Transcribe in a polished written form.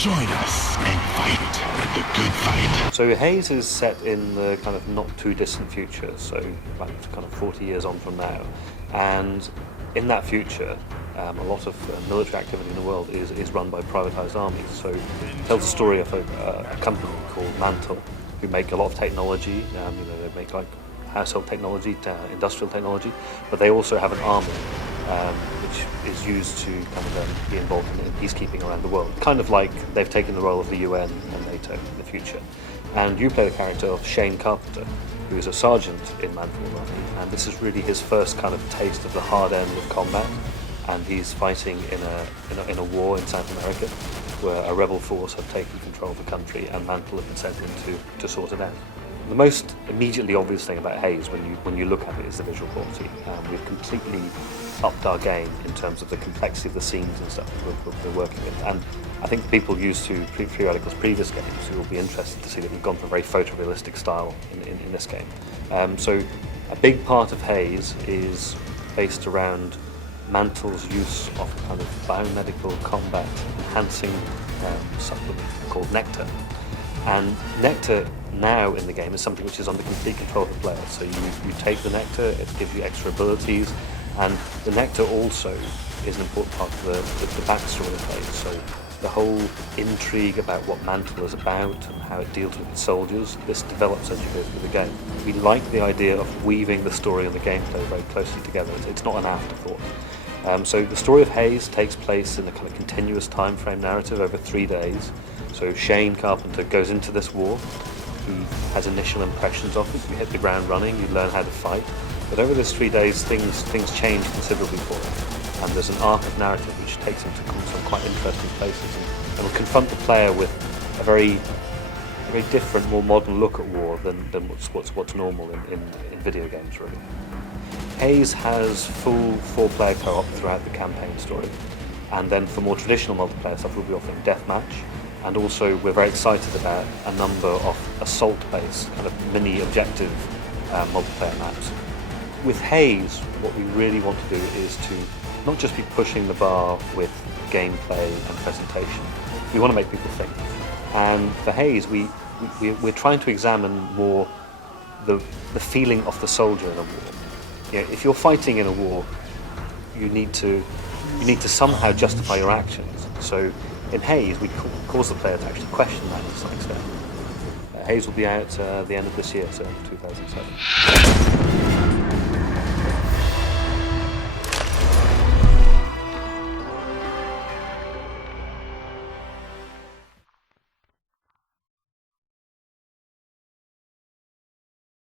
Join us and fight the good fight. So Haze is set in the kind of not too distant future, so like kind of 40 years on from now. And in that future, a lot of military activity in the world is run by privatized armies. So it tells the story of a company called Mantel, who make a lot of technology. They make like household technology, industrial technology, but they also have an army which is used to kind of be involved in peacekeeping around the world. Kind of like they've taken the role of the UN and NATO in the future. And you play the character of Shane Carpenter, who is a sergeant in Mantel Army, and this is really his first kind of taste of the hard end of combat. And he's fighting in a war in South America, where a rebel force have taken control of the country, and Mantel have been sent in to sort it out. The most immediately obvious thing about Haze when you look at it is the visual quality. We've completely upped our game in terms of the complexity of the scenes and stuff that we're working with. And I think people used to Free Radical's previous games will be interested to see that we've gone for a very photorealistic style in this game. So a big part of Haze is based around Mantel's use of kind of biomedical combat enhancing supplement called Nectar. And Nectar now in the game is something which is under complete control of the player. So you take the Nectar, it gives you extra abilities, and the Nectar also is an important part of the backstory of the game. So the whole intrigue about what Mantel is about and how it deals with its soldiers, this develops as you go through the game. We like the idea of weaving the story and the gameplay very closely together. It's not an afterthought. So the story of Haze takes place in a kind of continuous time frame narrative over 3 days. So Shane Carpenter goes into this war. He has initial impressions of it. You hit the ground running, you learn how to fight. But over those 3 days, things change considerably for him. And there's an arc of narrative which takes him to some quite interesting places and will confront the player with a very different, more modern look at war than what's normal in video games, really. Haze has full 4-player co-op throughout the campaign story, and then for more traditional multiplayer stuff we'll be offering deathmatch, and also we're very excited about a number of assault-based kind of mini objective multiplayer maps. With Haze, what we really want to do is to not just be pushing the bar with gameplay and presentation. We want to make people think. And for Haze, we're trying to examine more the feeling of the soldier in a war. If you're fighting in a war, you need to somehow justify your actions. So in Haze, we cause the player to actually question that to some extent. Haze will be out the end of this year, so 2007.